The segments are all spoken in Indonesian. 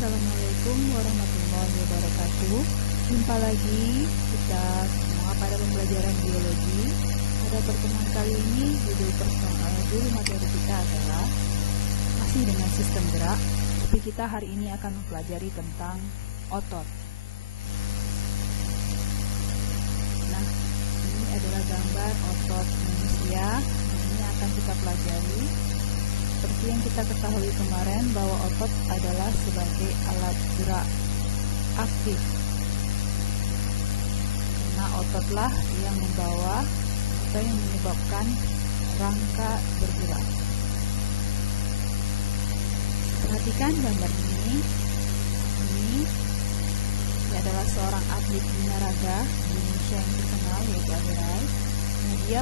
Assalamualaikum warahmatullahi wabarakatuh. Jumpa lagi kita semua pada pembelajaran biologi. Pada pertemuan kali ini judul materi kita adalah masih dengan sistem gerak, tapi kita hari ini akan mempelajari tentang otot. Nah, ini adalah gambar otot manusia. Ini akan kita pelajari. Seperti yang kita ketahui kemarin bahwa otot adalah sebagai alat gerak aktif. Karena ototlah yang membawa atau yang menyebabkan rangka bergerak. Perhatikan gambar ini. Ini adalah seorang atlet binaraga Indonesia yang terkenal, yaitu Aderai. Nah, dia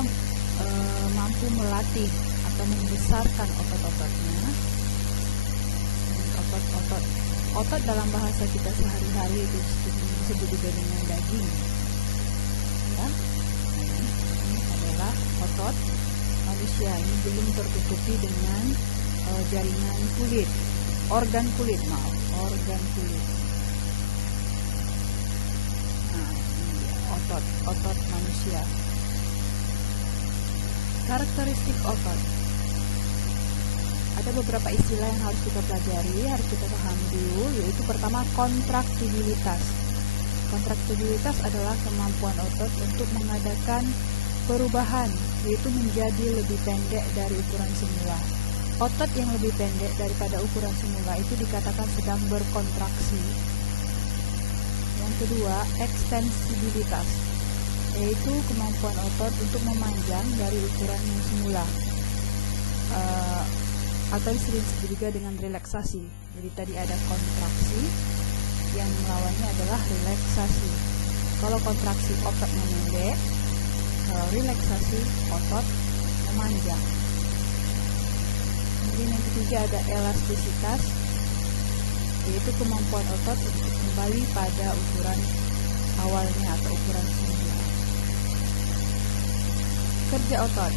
mampu melatih atau membesarkan otot-ototnya. Otot dalam bahasa kita sehari-hari itu disebut juga dengan daging. Ya, ini adalah otot manusia. Ini belum tertutupi dengan jaringan kulit, organ kulit. Nah, ini otot manusia. Karakteristik otot. Ada beberapa istilah yang harus kita pelajari, harus kita pahami dulu, yaitu pertama kontraktibilitas. Kontraktibilitas adalah kemampuan otot untuk mengadakan perubahan, yaitu menjadi lebih pendek dari ukuran semula. Otot yang lebih pendek daripada ukuran semula itu dikatakan sedang berkontraksi. Yang kedua, ekstensibilitas, yaitu kemampuan otot untuk memanjang dari ukuran yang semula. Atau disebut juga dengan relaksasi. Jadi tadi ada kontraksi, yang melawannya adalah relaksasi. Kalau kontraksi otot memendek, kalau relaksasi otot memanjang. Kemudian yang ketiga ada elastisitas, yaitu kemampuan otot untuk kembali pada ukuran awalnya atau ukuran semula. Kerja otot.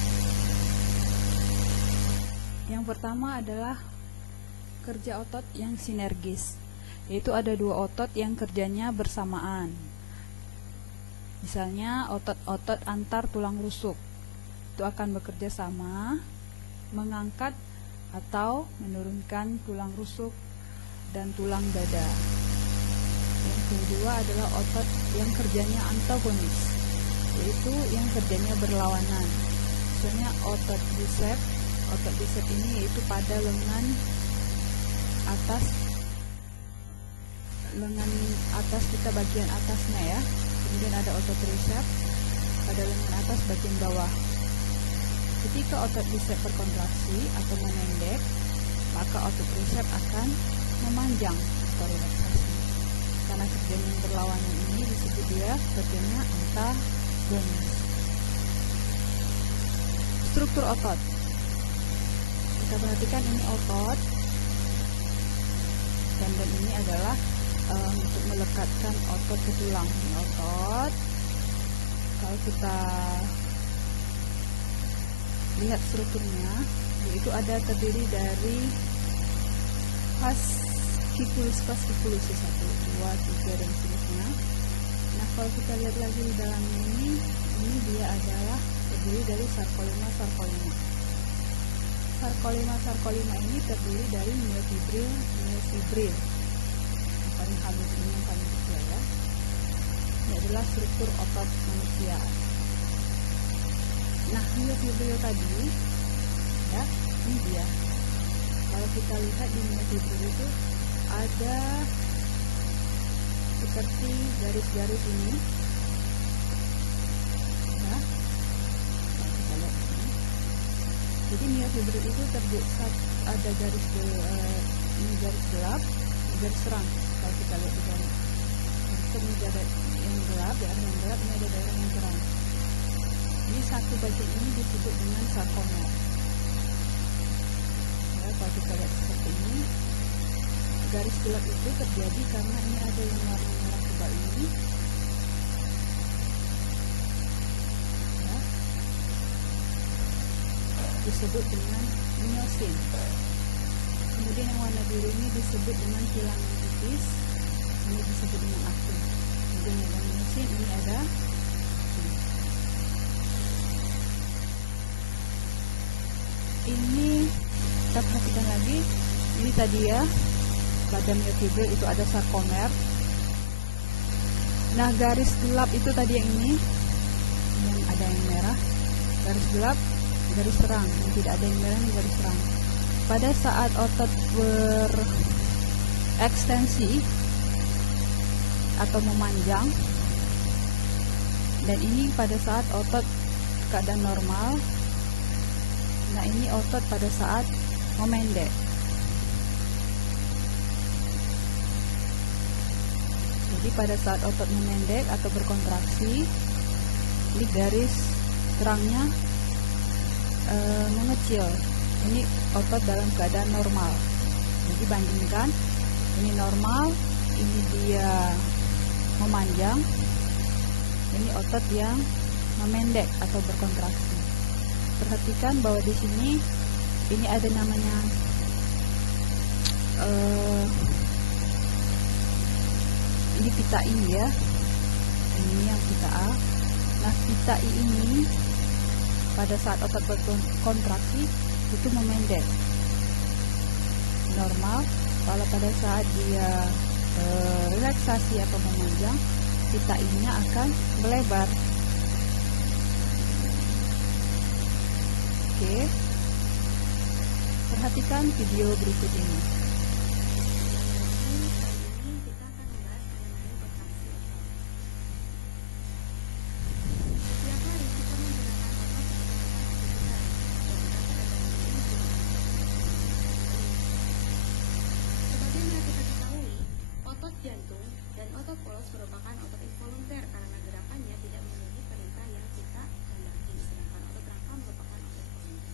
Yang pertama adalah kerja otot yang sinergis, yaitu ada dua otot yang kerjanya bersamaan. Misalnya otot-otot antar tulang rusuk itu akan bekerja sama mengangkat atau menurunkan tulang rusuk dan tulang dada. Yang kedua adalah otot yang kerjanya antagonis, yaitu yang kerjanya berlawanan. Misalnya otot bicep ini yaitu pada lengan atas kita bagian atasnya ya. Kemudian ada otot tricep pada lengan atas bagian bawah. Ketika otot bicep berkontraksi atau memendek, maka otot tricep akan memanjang atau relaksasi. Karena kerjanya yang berlawanan ini disebut dia kerjanya antagonis. Struktur otot. Kita perhatikan ini otot, tendon ini adalah untuk melekatkan otot ke tulang. Ini otot. Kalau kita lihat strukturnya, yaitu ada terdiri dari fasciculus 1, 2, 3 dan seterusnya. Nah, kalau kita lihat lagi di dalamnya ini dia adalah terdiri dari sarkolema. Sarkolema ini terdiri dari myofibril. Yang paling halus ini yang paling kecil ya. Ini adalah struktur otot manusia. Nah, myofibril tadi ya, ini dia. Kalau kita lihat di myofibril itu ada seperti garis-garis ini. Ya. Kita lihat ini. Jadi myofibril itu ada garis gelap, garis terang. Kalau kita lihat di dalam, ini ada yang gelap, di area yang gelap, ini ada daerah yang terang. Ini satu bagian ini disebut dengan sarkomer. Ya, kalau kita lihat seperti ini, garis gelap itu terjadi karena ini ada yang warna merah tebal ini. Disebut dengan myosin. Kemudian yang warna biru ini disebut dengan filamen. sinetis, ini disebut dengan aktin. Jadi megang myosin ini ada. Ini kita perhatikan lagi, ini tadi ya pada myofibril itu ada sarkomer. Nah, garis gelap itu tadi yang ini, yang ada yang merah, garis gelap, garis terang, yang tidak ada yang merah ini garis terang. Pada saat otot berekstensi atau memanjang, dan ini pada saat otot keadaan normal. Nah, ini otot pada saat memendek. Jadi pada saat otot memendek atau berkontraksi, ini garis terangnya mengecil. Ini otot dalam keadaan normal. Jadi bandingkan, ini normal, ini dia memanjang, ini otot yang memendek atau berkontraksi. Perhatikan bahwa di sini ini ada namanya ini pita I ya, ini yang pita A. Nah, pita I ini pada saat otot berkontraksi itu memendek normal. Kalau pada saat dia relaksasi atau memanjang, pita I-nya akan melebar. Oke, perhatikan video berikut ini. Jantung dan otot polos merupakan otot involunter karena gerakannya tidak memenuhi perintah yang kita kehendaki, sedangkan otot rangka merupakan otot volunter.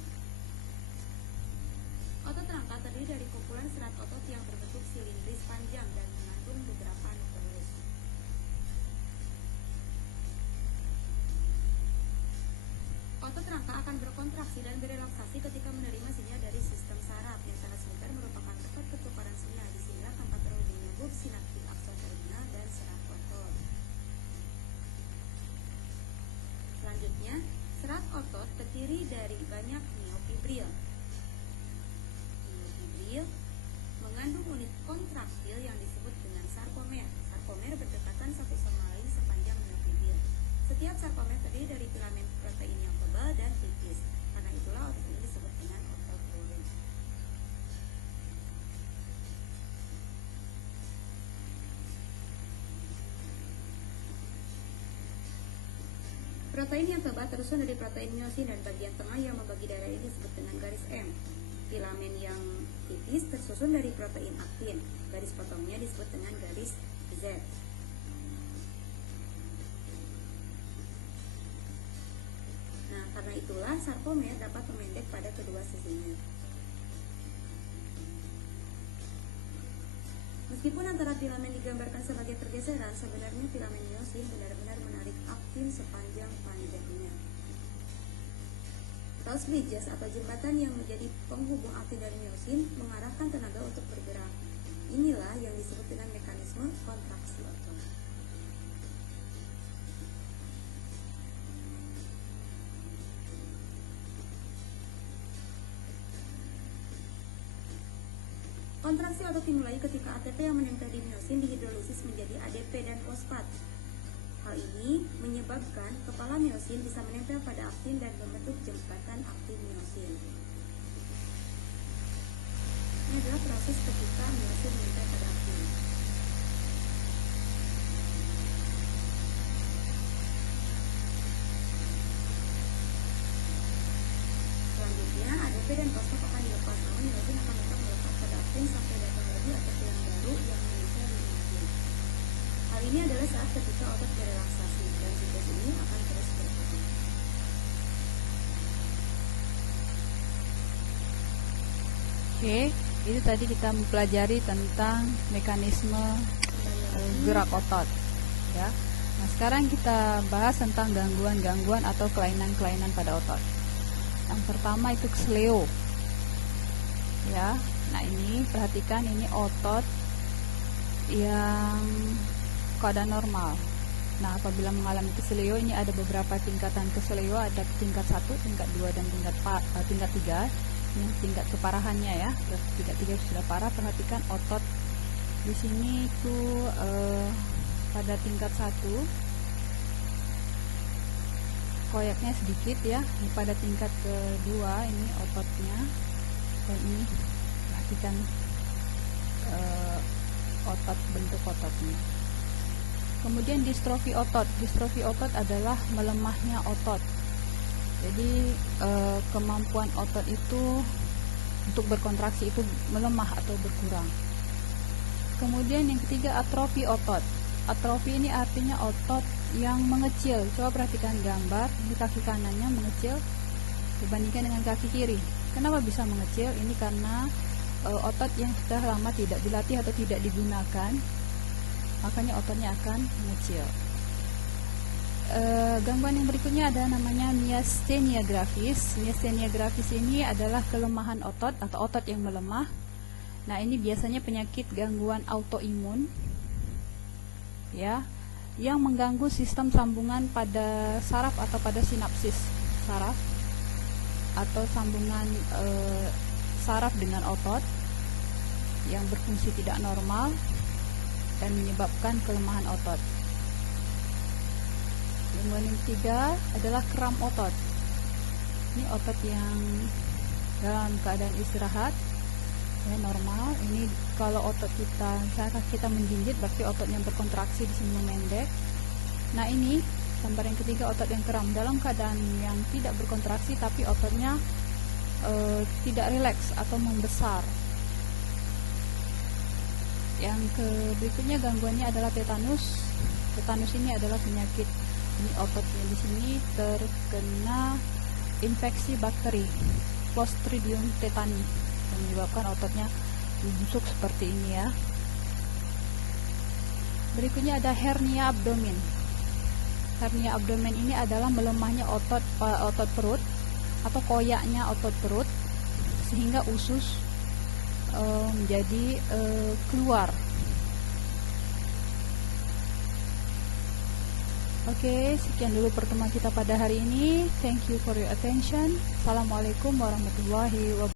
Otot rangka terdiri dari kumpulan serat otot yang berbentuk silindris panjang dan mengandung beberapa nukleus. Otot rangka akan berkontraksi dan berelaksasi ketika menerima sinyal dari sistem saraf. Yang transmitter merupakan otot pertukaran sinyal di sinyal tanpa terhubung nyambung sinaptik akson terminal dan serat otot. Selanjutnya, serat otot terdiri dari banyak miofibril. Miofibril mengandung unit kontraktil yang disebut dengan sarkomer. Sarkomer berdekatan satu sama lain sepanjang miofibril. Setiap sarkomer terdiri dari filamen protein yang tebal dan tipis. Karena itulah otot ini disebut dengan otot luring. Protein yang tebal tersusun dari protein myosin dan bagian tengah yang membagi darah ini disebut dengan garis M. Filamen yang tipis tersusun dari protein aktin. Garis potongnya disebut dengan garis Z. Nah, karena itulah sarkomer dapat memendek pada kedua sisinya. Meskipun antara filamen digambarkan sebagai pergeseran, sebenarnya filamen myosin benar-benar menarik aktin sepanjang panjangnya. Cross bridges atau jembatan yang menjadi penghubung aktin dan myosin mengarahkan tenaga untuk bergerak. Inilah yang disebut dengan mekanisme kontraksi otot. Kontraksi otot dimulai ketika ATP yang menempel di myosin dihidrolisis menjadi ADP dan fosfat. Hal ini menyebabkan kepala myosin bisa menempel pada aktin dan membentuk jembatan aktin myosin. Ini adalah proses ketika myosin menempel pada aktin. Selanjutnya, ADP dan fosfat akan dilepas, namun myosin akan tetap melekat pada aktin sampai datang lagi ATP yang baru yang menempel di myosin. Hal ini adalah saat ketika otot berelaksasi dan siklus ini akan terus berputar. Oke, itu tadi kita mempelajari tentang mekanisme gerak otot ya. Nah, sekarang kita bahas tentang gangguan-gangguan atau kelainan-kelainan pada otot. Yang pertama itu kesleo ya. Nah, ini perhatikan, ini otot yang keadaan normal. Nah, apabila mengalami keseleo, ini ada beberapa tingkatan keseleo, ada tingkat 1, tingkat 2, dan tingkat 3. Ini tingkat keparahannya ya. Tingkat 3 sudah parah, perhatikan otot di sini itu pada tingkat 1 koyaknya sedikit ya. Pada tingkat kedua ini ototnya, dan ini perhatikan otot, bentuk ototnya. Kemudian distrofi otot. Distrofi otot adalah melemahnya otot. Jadi kemampuan otot itu untuk berkontraksi itu melemah atau berkurang. Kemudian yang ketiga, atrofi otot. Atrofi ini artinya otot yang mengecil. Coba perhatikan gambar, di kaki kanannya mengecil dibandingkan dengan kaki kiri. Kenapa bisa mengecil? Ini karena otot yang sudah lama tidak dilatih atau tidak digunakan, makanya ototnya akan mengecil. Gangguan yang berikutnya ada namanya miastenia gravis. Miastenia gravis ini adalah kelemahan otot atau otot yang melemah. Nah, ini biasanya penyakit gangguan autoimun ya, yang mengganggu sistem sambungan pada saraf atau pada sinapsis saraf atau sambungan saraf dengan otot yang berfungsi tidak normal dan menyebabkan kelemahan otot. Gangguan yang ketiga adalah kram otot. Ini otot yang dalam keadaan istirahat ya, normal. Ini kalau otot kita, misalkan kita menjinjit, berarti ototnya berkontraksi di sini memendek. Nah, ini gambar yang ketiga, otot yang kram dalam keadaan yang tidak berkontraksi tapi ototnya tidak rileks atau membesar. Yang berikutnya gangguannya adalah tetanus. Tetanus ini adalah penyakit, ini ototnya di sini terkena infeksi bakteri Clostridium tetani yang menyebabkan ototnya membusuk seperti ini ya. Berikutnya ada hernia abdomen. Hernia abdomen ini adalah melemahnya otot perut atau koyaknya otot perut sehingga usus menjadi keluar. Oke, sekian dulu pertemuan kita pada hari ini. Thank you for your attention. Assalamualaikum warahmatullahi wabarakatuh.